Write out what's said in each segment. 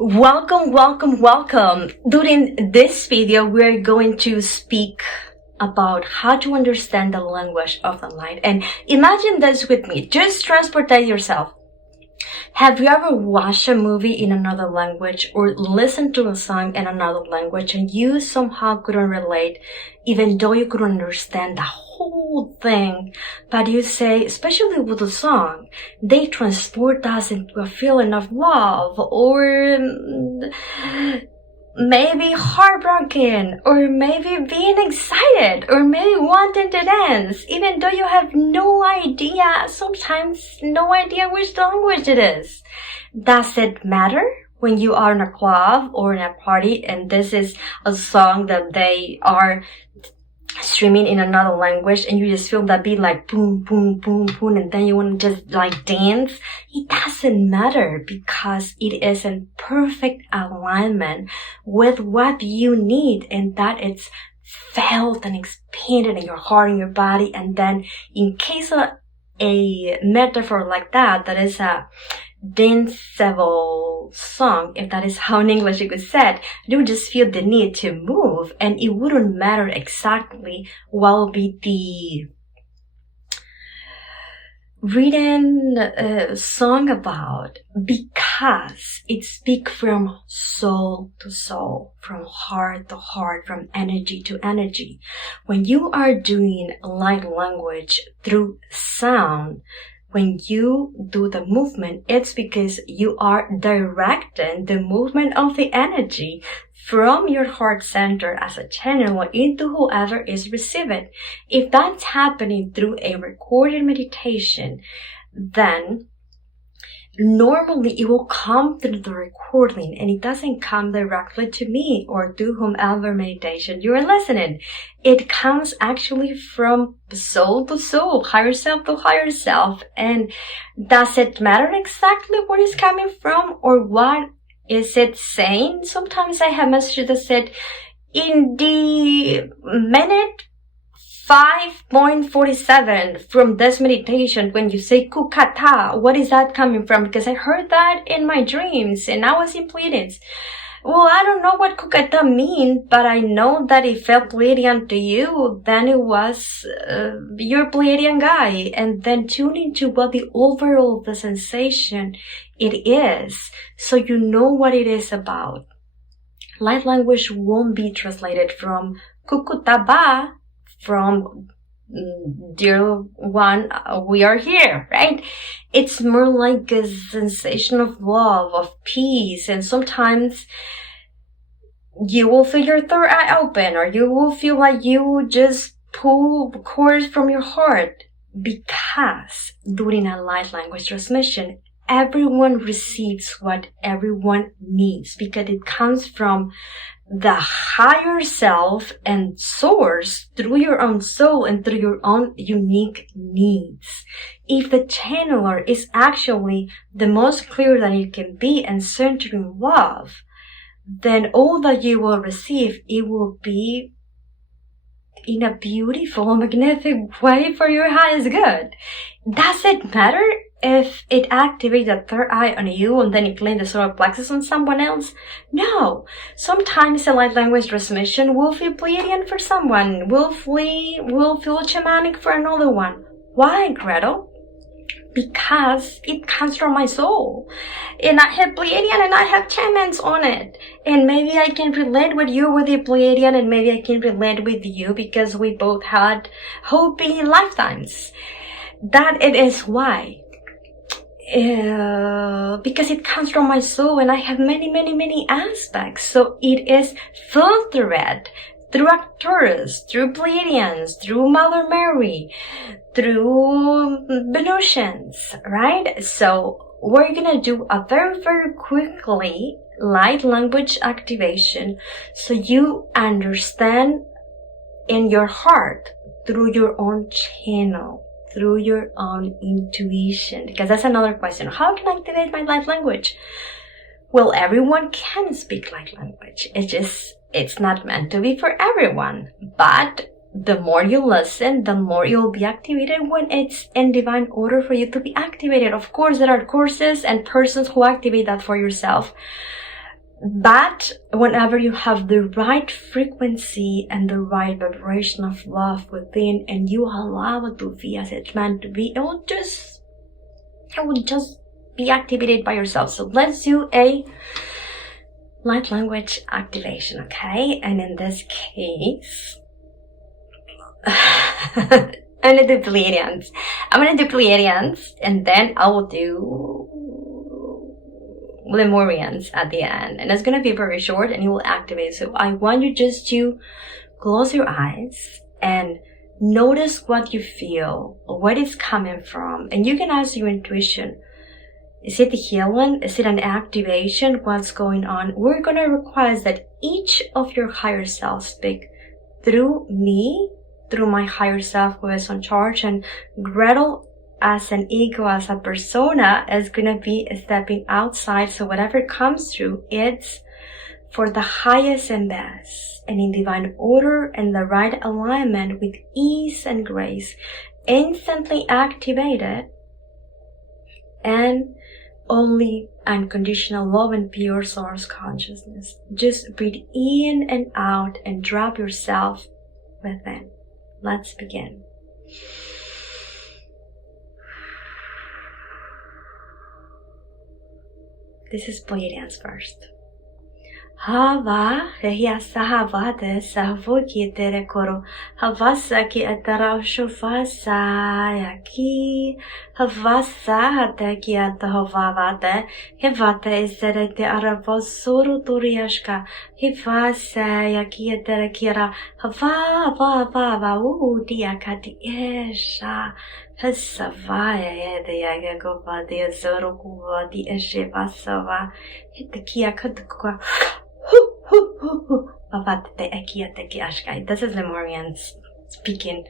Welcome, welcome, welcome. During this video, we're going to speak about how to understand the language of the light. And imagine this with me. Just transportate yourself. Have you ever watched a movie in another language or listened to a song in another language and you somehow couldn't relate, even though you could understand the whole thing? But you say, especially with a song, they transport us into a feeling of love or maybe heartbroken, or maybe being excited, or maybe wanting to dance, even though you have sometimes no idea which language it is. Does it matter when you are in a club or in a party and this is a song that they are streaming in another language and you just feel that beat like boom, boom, boom, boom, and then you want to just like dance? It doesn't matter because it is in perfect alignment with what you need, and that it's felt and expanded in your heart and your body. And then in case of a metaphor like that, that is a danceable song, if that is how in English you could say it, you would just feel the need to move, and it wouldn't matter exactly what will be the written song about, because it speaks from soul to soul, from heart to heart, from energy to energy. When you are doing light language through sound, when you do the movement, it's because you are directing the movement of the energy from your heart center as a channel into whoever is receiving. If that's happening through a recorded meditation, then normally it will come through the recording, and it doesn't come directly to me or to whomever meditation you are listening. It comes actually from soul to soul, higher self to higher self. And does it matter exactly where it's coming from or what is it saying? Sometimes I have messages that said, in the minute 5.47 from this meditation, when you say kukata, what is that coming from? Because I heard that in my dreams and I was in Pleiadians. Well, I don't know what kukata means, but I know that it felt Pleiadian to you, then it was your Pleiadian guy. And then tune into what the overall the sensation it is, so you know what it is about. Light language won't be translated from kukutaba, from dear one, we are here, right? It's more like a sensation of love, of peace, and sometimes you will feel your third eye open, or you will feel like you just pull cords from your heart, because during a light language transmission, everyone receives what everyone needs, because it comes from the higher self and source through your own soul and through your own unique needs. If the channeler is actually the most clear that it can be and centering love, then all that you will receive, it will be in a beautiful, magnificent way for your highest good. Does it matter if it activates the third eye on you and then it cleans the solar plexus on someone else? No. Sometimes a light language transmission will feel Pleiadian for someone, will feel shamanic for another one. Why, Gretel? Because it comes from my soul. And I have Pleiadian and I have shamans on it. And maybe I can relate with you with the Pleiadian, and maybe I can relate with you because we both had Hopi lifetimes. That it is why. Because it comes from my soul and I have many aspects. So it is filtered through Arcturus, through Pleiadians, through Mother Mary, through Venusians, right? So we're gonna do a very quickly light language activation so you understand in your heart through your own channel, through your own intuition. Because that's another question. How can I activate my light language? Well, everyone can speak light language. It's not meant to be for everyone. But the more you listen, the more you'll be activated when it's in divine order for you to be activated. Of course, there are courses and persons who activate that for yourself. But whenever you have the right frequency and the right vibration of love within, and you allow it to be as it's meant to be, it will just be activated by yourself. So let's do a light language activation, okay? And in this case, I'm gonna do Pleiadians. And then I will do Lemurians at the end. And it's gonna be very short and it will activate. So I want you just to close your eyes and notice what you feel, where it's coming from. And you can ask your intuition. Is it the healing? Is it an activation? What's going on? We're gonna request that each of your higher selves speak through me, through my higher self who is on charge, and Gretel as an ego, as a persona, is gonna be stepping outside. So whatever comes through, it's for the highest and best, and in divine order and the right alignment with ease and grace, instantly activated, and only unconditional love and pure source consciousness. Just breathe in and out and drop yourself within. Let's begin. This is Pleiadians first. Hava rehiasa hava de savu ki tere koro havasa ki atara shufasa yaki havasa hate ki atahovava de hivate isere te aravosuru turiashka hivasa yaki etere kira hava va diakati esha Hasavaya de Yagagova de Azorokuva de Eshevasava Hitakia Kadukwa Bavat de Ekia de Ashkai. This is Lemurians speaking.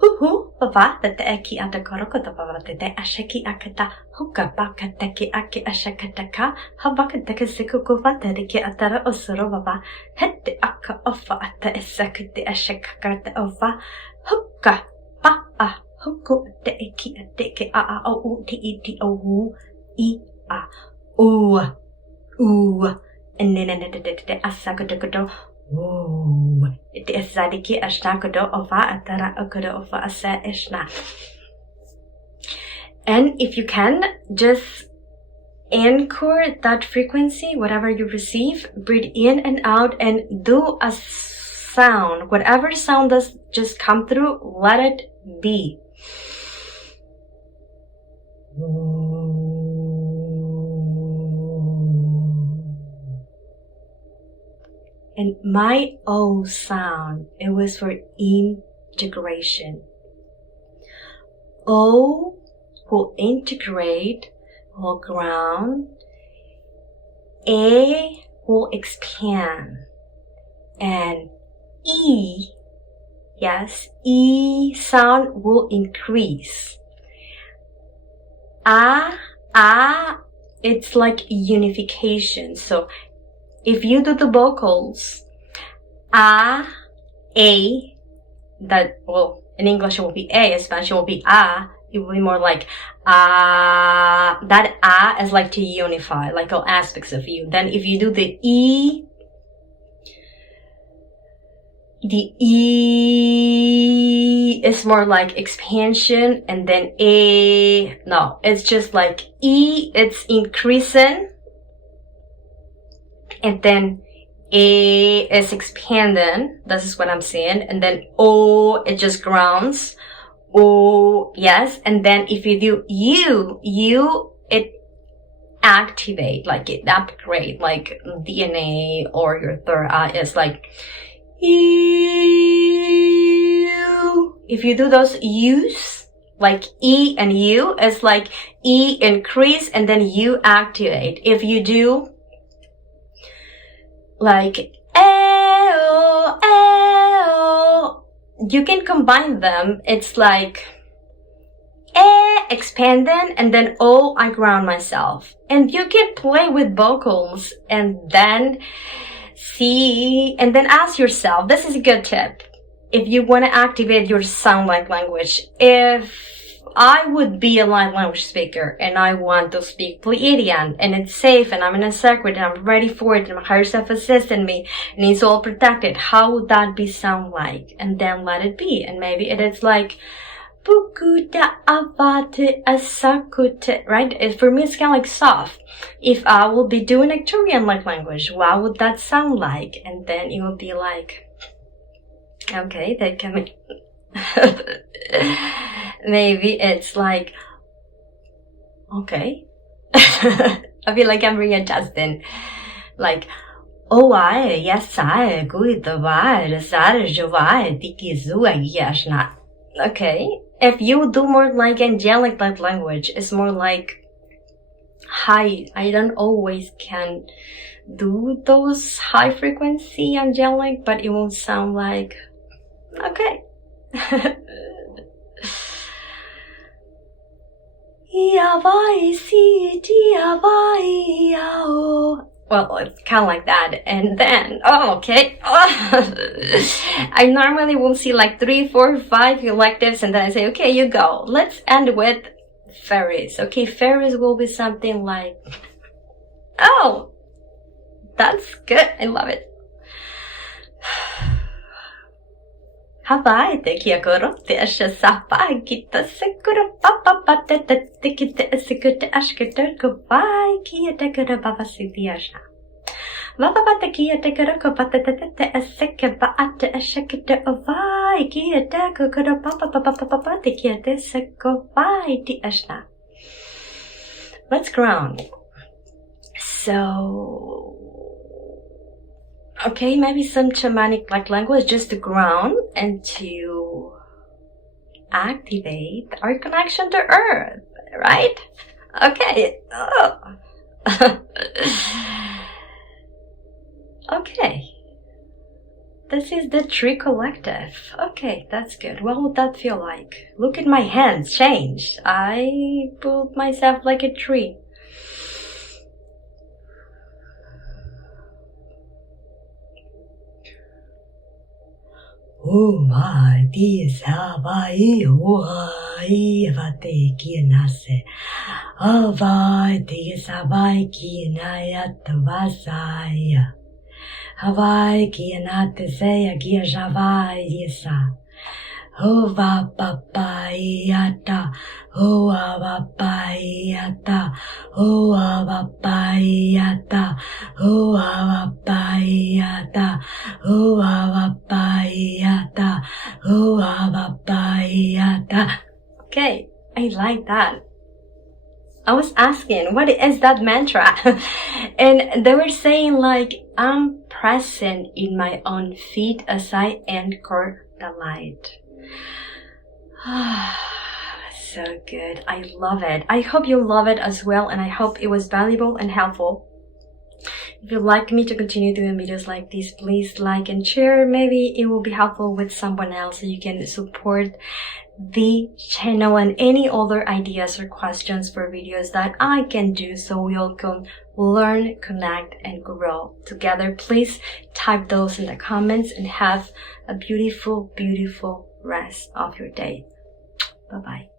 Bavat de Eki Atakorokota Bavat de Asheki Akata Huka Baka Teki Aki Ashakataka Habaka de Sikukova de Ki Atara Osorova Het Aka Ofa Ata Esak de Ashakata Ova Huka Ba Huku te eki a te ke a o u ti I ti o hu I a u and then the asakadokodo it is zadiki ashtakodo ova atara okodo ova asa ishna. And if you can, just anchor that frequency, whatever you receive, breathe in and out and do a sound. Whatever sound does just come through, let it be. And my O sound, it was for integration. O will integrate, will ground. A will expand. And E, yes, E sound will increase. It's like unification. So if you do the vocals, A, that, well, in English it will be A, in Spanish it will be it will be more like that is like to unify, like all aspects of you. Then if you do the E is more like expansion, and then it's just like E, it's increasing, and then A is expanding. This is what I'm saying. And then O, it just grounds. O, yes. And then if you do U, it activate, like it upgrade, like DNA or your third eye is like U. If you do those U's, like E and U, it's like E increase and then U activate. If you do like L, you can combine them. It's like expanding and then O, I ground myself. And you can play with vocals and then see, and then ask yourself, this is a good tip. If you want to activate your sound like language, if I would be a light language speaker and I want to speak Pleiadian and it's safe and I'm in a circuit and I'm ready for it and my higher self assisting me and it's all protected, how would that be sound like? And then let it be. And maybe it is like Bukuda avate asakute, right? For me, it's kind of like soft. If I will be doing Arcturian light language, what would that sound like? And then it will be like, okay, that can be. Maybe it's like, okay. I feel like I'm readjusting. Like, oh, yes, I good, okay. If you do more like angelic light language, it's more like high. I don't always can do those high frequency angelic, but it won't sound like, okay. Well, it's kind of like that. And then, oh, okay. I normally will see like 3, 4, 5 electives and then I say, okay, you go. Let's end with fairies. Okay, fairies will be something like, oh, that's good. I love it. Hawaii te kia koro te asha sapa kita sekura papa pata te kita sekura ashkata kubai kia te kura baba siviasha. Baba pata kia te kura kupata te aseka ba ate ashkata ovai kia te kura papa papa papa te kia te sekubai ti ashna. Let's ground. So, okay, maybe some shamanic like language just to ground and to activate our connection to earth, right? Okay. Oh. Okay. This is the tree collective. Okay, that's good. What would that feel like? Look at my hands changed. I built myself like a tree. Oh my, this Hawaii, Hawaii, Vate Kianase. Hawaii, this Hawaii Kianayat Vasaya. Hawaii Kianate Saya Giajavayisa. Hova papayata, hoa papayata, hoa papayata, hoa papayata, hoa papayata, hoa papayata. Okay, I like that. I was asking, what is that mantra? And they were saying like, I'm present in my own feet as I anchor the light. So good. I love it. I hope you love it as well, and I hope it was valuable and helpful. If you'd like me to continue doing videos like this, please like and share. Maybe it will be helpful with someone else so you can support the channel and any other ideas or questions for videos that I can do so we all can learn, connect, and grow together. Please type those in the comments and have a beautiful, beautiful rest of your day. Bye-bye.